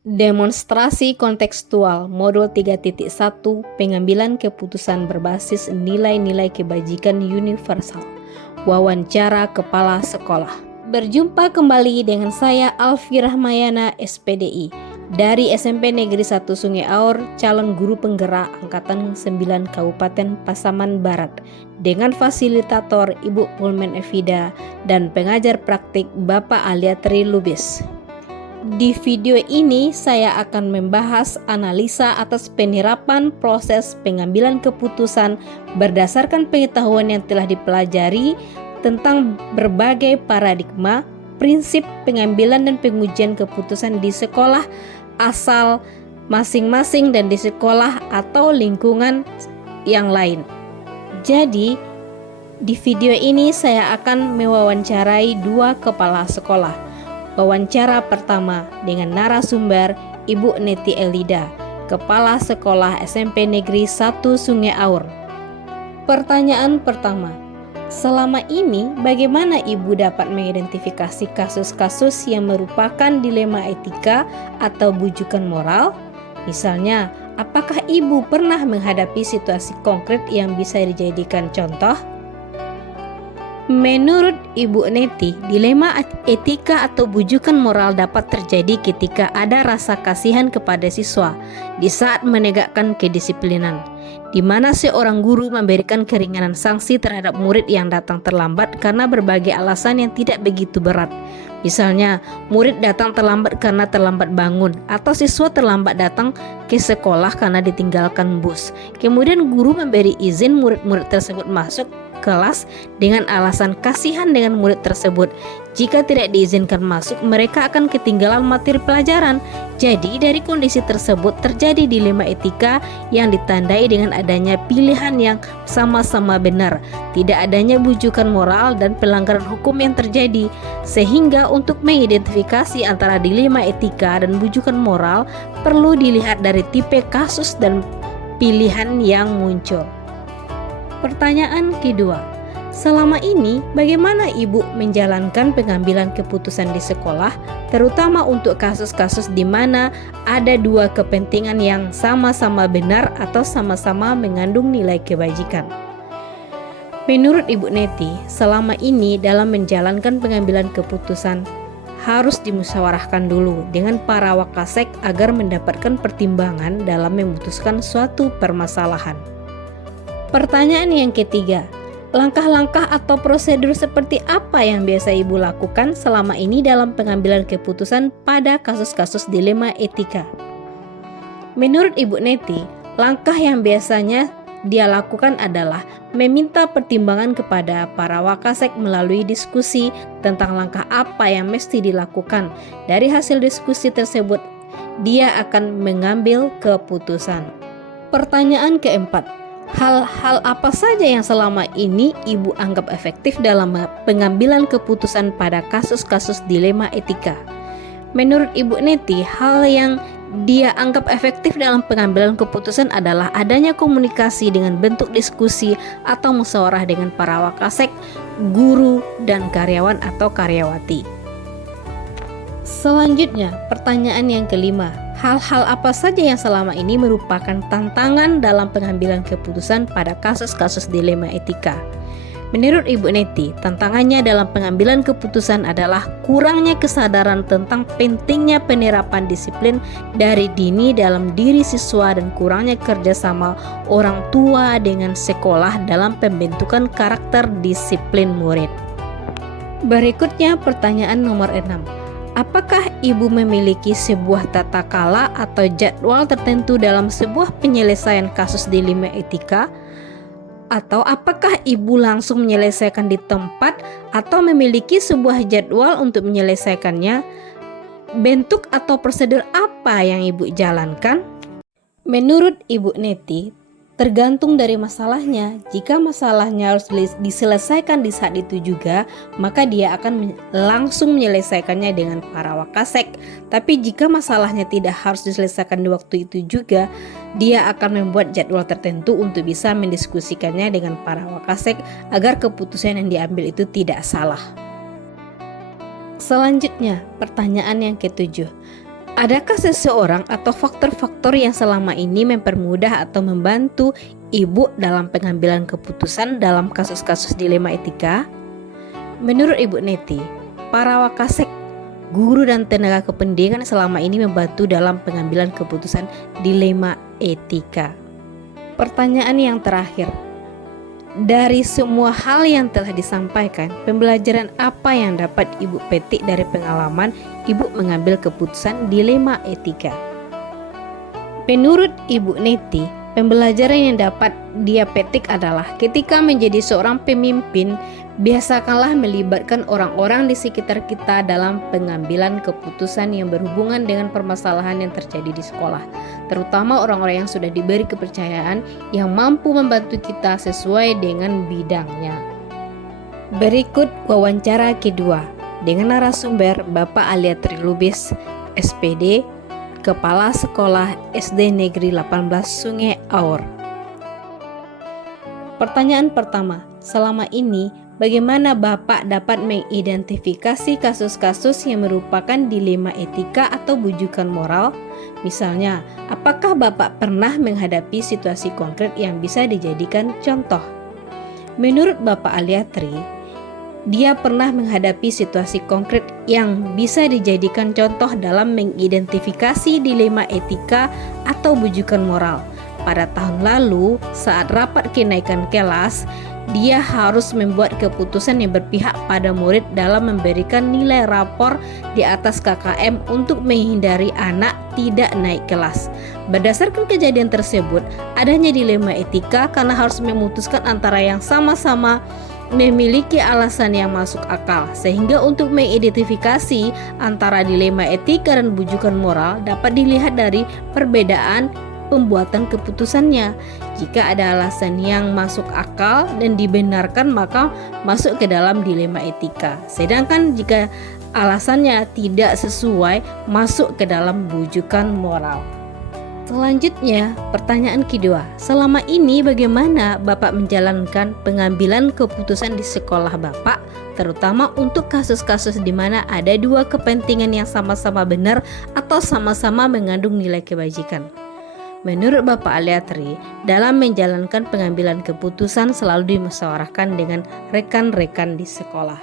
Demonstrasi kontekstual modul 3.1 pengambilan keputusan berbasis nilai-nilai kebajikan universal. Wawancara kepala sekolah. Berjumpa kembali dengan saya Alfi Rahmayana SPDI dari SMP Negeri 1 Sungai Aur, calon guru penggerak angkatan 9 Kabupaten Pasaman Barat, dengan fasilitator Ibu Pulmen Evida dan pengajar praktik Bapak Alia Tri Lubis. Di video ini saya akan membahas analisa atas penerapan proses pengambilan keputusan berdasarkan pengetahuan yang telah dipelajari tentang berbagai paradigma, prinsip pengambilan dan pengujian keputusan di sekolah asal masing-masing dan di sekolah atau lingkungan yang lain. Jadi, di video ini saya akan mewawancarai 2 kepala sekolah. Wawancara pertama dengan narasumber Ibu Neti Elida, Kepala Sekolah SMP Negeri 1 Sungai Aur. Pertanyaan pertama, selama ini bagaimana Ibu dapat mengidentifikasi kasus-kasus yang merupakan dilema etika atau bujukan moral? Misalnya, apakah Ibu pernah menghadapi situasi konkret yang bisa dijadikan contoh? Menurut Ibu Neti, dilema etika atau bujukan moral dapat terjadi ketika ada rasa kasihan kepada siswa di saat menegakkan kedisiplinan, di mana seorang guru memberikan keringanan sanksi terhadap murid yang datang terlambat karena berbagai alasan yang tidak begitu berat. Misalnya, murid datang terlambat karena terlambat bangun, atau siswa terlambat datang ke sekolah karena ditinggalkan bus. Kemudian guru memberi izin murid-murid tersebut masuk kelas dengan alasan kasihan dengan murid tersebut. Jika tidak diizinkan masuk, mereka akan ketinggalan materi pelajaran. Jadi dari kondisi tersebut terjadi dilema etika yang ditandai dengan adanya pilihan yang sama-sama benar, tidak adanya bujukan moral dan pelanggaran hukum yang terjadi. Sehingga untuk mengidentifikasi antara dilema etika dan bujukan moral perlu dilihat dari tipe kasus dan pilihan yang muncul. Pertanyaan kedua, selama ini bagaimana Ibu menjalankan pengambilan keputusan di sekolah, terutama untuk kasus-kasus di mana ada 2 kepentingan yang sama-sama benar atau sama-sama mengandung nilai kebajikan? Menurut Ibu Neti, selama ini dalam menjalankan pengambilan keputusan harus dimusyawarahkan dulu dengan para wakasek agar mendapatkan pertimbangan dalam memutuskan suatu permasalahan. Pertanyaan yang ketiga, langkah-langkah atau prosedur seperti apa yang biasa Ibu lakukan selama ini dalam pengambilan keputusan pada kasus-kasus dilema etika? Menurut Ibu Neti, langkah yang biasanya dia lakukan adalah meminta pertimbangan kepada para wakasek melalui diskusi tentang langkah apa yang mesti dilakukan. Dari hasil diskusi tersebut, dia akan mengambil keputusan. Pertanyaan keempat, hal-hal apa saja yang selama ini Ibu anggap efektif dalam pengambilan keputusan pada kasus-kasus dilema etika? Menurut Ibu Neti, hal yang dia anggap efektif dalam pengambilan keputusan adalah adanya komunikasi dengan bentuk diskusi atau musyawarah dengan para wakasek, guru, dan karyawan atau karyawati. Selanjutnya, pertanyaan yang kelima, hal-hal apa saja yang selama ini merupakan tantangan dalam pengambilan keputusan pada kasus-kasus dilema etika? Menurut Ibu Neti, tantangannya dalam pengambilan keputusan adalah kurangnya kesadaran tentang pentingnya penerapan disiplin dari dini dalam diri siswa dan kurangnya kerjasama orang tua dengan sekolah dalam pembentukan karakter disiplin murid. Berikutnya pertanyaan nomor 6. Apakah Ibu memiliki sebuah tata kala atau jadwal tertentu dalam sebuah penyelesaian kasus dilema etika? Atau apakah Ibu langsung menyelesaikan di tempat atau memiliki sebuah jadwal untuk menyelesaikannya? Bentuk atau prosedur apa yang Ibu jalankan? Menurut Ibu Neti, tergantung dari masalahnya. Jika masalahnya harus diselesaikan di saat itu juga, maka dia akan langsung menyelesaikannya dengan para wakasek. Tapi jika masalahnya tidak harus diselesaikan di waktu itu juga, dia akan membuat jadwal tertentu untuk bisa mendiskusikannya dengan para wakasek agar keputusan yang diambil itu tidak salah. Selanjutnya, pertanyaan yang ketujuh. Adakah seseorang atau faktor-faktor yang selama ini mempermudah atau membantu ibu dalam pengambilan keputusan dalam kasus-kasus dilema etika? Menurut Ibu Neti, para wakasek, guru dan tenaga kependidikan selama ini membantu dalam pengambilan keputusan dilema etika. Pertanyaan yang terakhir, dari semua hal yang telah disampaikan, pembelajaran apa yang dapat Ibu petik dari pengalaman Ibu mengambil keputusan dilema etika? Menurut Ibu Neti, pembelajaran yang dapat dia petik adalah ketika menjadi seorang pemimpin, biasakanlah melibatkan orang-orang di sekitar kita dalam pengambilan keputusan yang berhubungan dengan permasalahan yang terjadi di sekolah, terutama orang-orang yang sudah diberi kepercayaan yang mampu membantu kita sesuai dengan bidangnya. Berikut wawancara kedua dengan narasumber Bapak Aliatri Lubis, SPD, Kepala Sekolah SD Negeri 18 Sungai Aur. Pertanyaan pertama, selama ini bagaimana Bapak dapat mengidentifikasi kasus-kasus yang merupakan dilema etika atau bujukan moral? Misalnya, apakah Bapak pernah menghadapi situasi konkret yang bisa dijadikan contoh? Menurut Bapak Aliatri, dia pernah menghadapi situasi konkret yang bisa dijadikan contoh dalam mengidentifikasi dilema etika atau bujukan moral. Pada tahun lalu, saat rapat kenaikan kelas, dia harus membuat keputusan yang berpihak pada murid dalam memberikan nilai rapor di atas KKM untuk menghindari anak tidak naik kelas. Berdasarkan kejadian tersebut, adanya dilema etika karena harus memutuskan antara yang sama-sama memiliki alasan yang masuk akal, sehingga untuk mengidentifikasi antara dilema etika dan bujukan moral dapat dilihat dari perbedaan pembuatan keputusannya. Jika ada alasan yang masuk akal dan dibenarkan, maka masuk ke dalam dilema etika. Sedangkan jika alasannya tidak sesuai, masuk ke dalam bujukan moral. Selanjutnya, pertanyaan kedua. Selama ini bagaimana Bapak menjalankan pengambilan keputusan di sekolah Bapak, terutama untuk kasus-kasus di mana ada dua kepentingan yang sama-sama benar atau sama-sama mengandung nilai kebajikan? Menurut Bapak Aliatri, dalam menjalankan pengambilan keputusan selalu dimusyawarahkan dengan rekan-rekan di sekolah.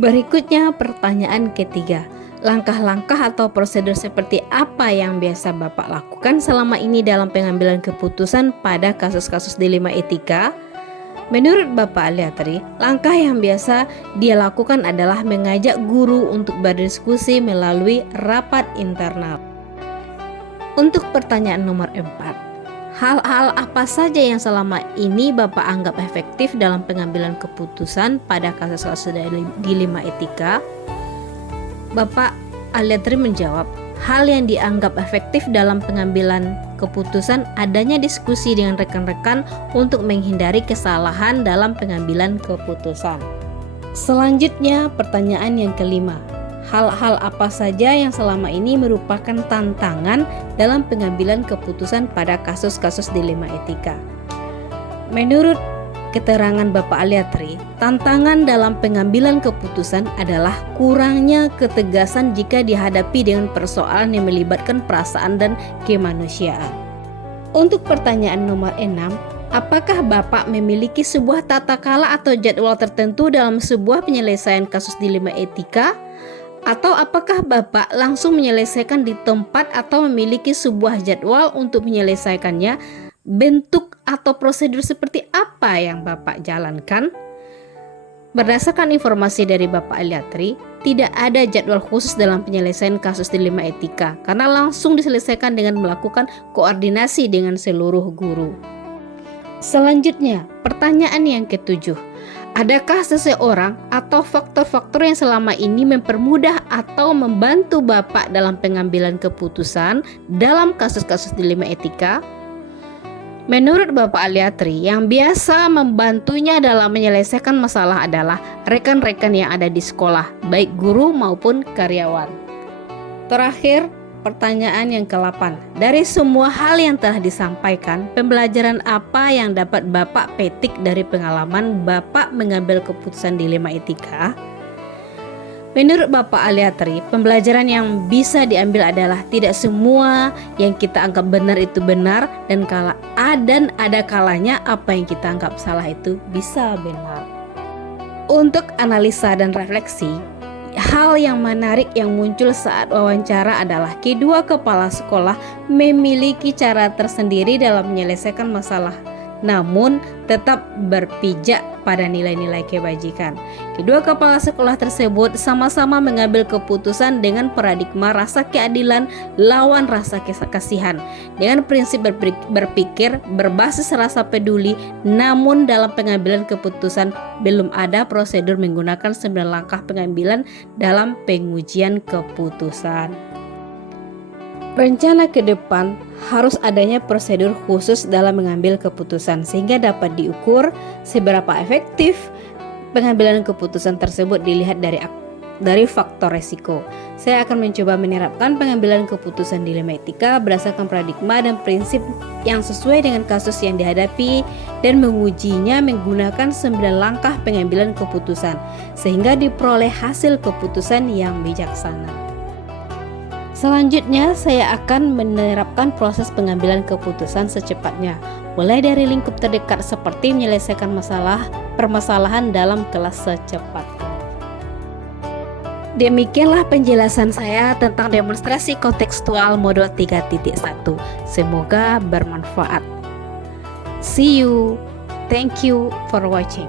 Berikutnya pertanyaan ketiga. Langkah-langkah atau prosedur seperti apa yang biasa Bapak lakukan selama ini dalam pengambilan keputusan pada kasus-kasus dilema etika? Menurut Bapak Aliatri, langkah yang biasa dia lakukan adalah mengajak guru untuk berdiskusi melalui rapat internal. Untuk pertanyaan nomor 4, hal-hal apa saja yang selama ini Bapak anggap efektif dalam pengambilan keputusan pada kasus-kasus dilema etika? Bapak Aliatri menjawab, hal yang dianggap efektif dalam pengambilan keputusan adanya diskusi dengan rekan-rekan untuk menghindari kesalahan dalam pengambilan keputusan. Selanjutnya pertanyaan yang kelima, hal-hal apa saja yang selama ini merupakan tantangan dalam pengambilan keputusan pada kasus-kasus dilema etika? Menurut keterangan Bapak Aliatri, tantangan dalam pengambilan keputusan adalah kurangnya ketegasan jika dihadapi dengan persoalan yang melibatkan perasaan dan kemanusiaan. Untuk pertanyaan nomor 6, apakah Bapak memiliki sebuah tata kala atau jadwal tertentu dalam sebuah penyelesaian kasus dilema etika? Atau apakah Bapak langsung menyelesaikan di tempat atau memiliki sebuah jadwal untuk menyelesaikannya? Bentuk atau prosedur seperti apa yang Bapak jalankan? Berdasarkan informasi dari Bapak Aliatri, tidak ada jadwal khusus dalam penyelesaian kasus dilema etika karena langsung diselesaikan dengan melakukan koordinasi dengan seluruh guru. Selanjutnya, pertanyaan yang ketujuh. Adakah seseorang atau faktor-faktor yang selama ini mempermudah atau membantu Bapak dalam pengambilan keputusan dalam kasus-kasus dilema etika? Menurut Bapak Aliatri, yang biasa membantunya dalam menyelesaikan masalah adalah rekan-rekan yang ada di sekolah, baik guru maupun karyawan. Terakhir, pertanyaan yang ke-8. Dari semua hal yang telah disampaikan, pembelajaran apa yang dapat Bapak petik dari pengalaman Bapak mengambil keputusan dilema etika? Menurut Bapak Aliatri, pembelajaran yang bisa diambil adalah tidak semua yang kita anggap benar itu benar, dan ada kalanya apa yang kita anggap salah itu bisa benar. Untuk analisa dan refleksi, hal yang menarik yang muncul saat wawancara adalah kedua kepala sekolah memiliki cara tersendiri dalam menyelesaikan masalah, namun tetap berpijak pada nilai-nilai kebajikan. Kedua kepala sekolah tersebut sama-sama mengambil keputusan dengan paradigma rasa keadilan lawan rasa kasihan, dengan prinsip berpikir berbasis rasa peduli, namun dalam pengambilan keputusan belum ada prosedur menggunakan 9 langkah pengambilan dalam pengujian keputusan. Rencana ke depan harus adanya prosedur khusus dalam mengambil keputusan sehingga dapat diukur seberapa efektif pengambilan keputusan tersebut dilihat dari faktor resiko. Saya akan mencoba menerapkan pengambilan keputusan dilema etika berdasarkan paradigma dan prinsip yang sesuai dengan kasus yang dihadapi dan mengujinya menggunakan 9 langkah pengambilan keputusan sehingga diperoleh hasil keputusan yang bijaksana. Selanjutnya, saya akan menerapkan proses pengambilan keputusan secepatnya, mulai dari lingkup terdekat seperti menyelesaikan permasalahan dalam kelas secepatnya. Demikianlah penjelasan saya tentang demonstrasi kontekstual modul 3.1. Semoga bermanfaat. See you. Thank you for watching.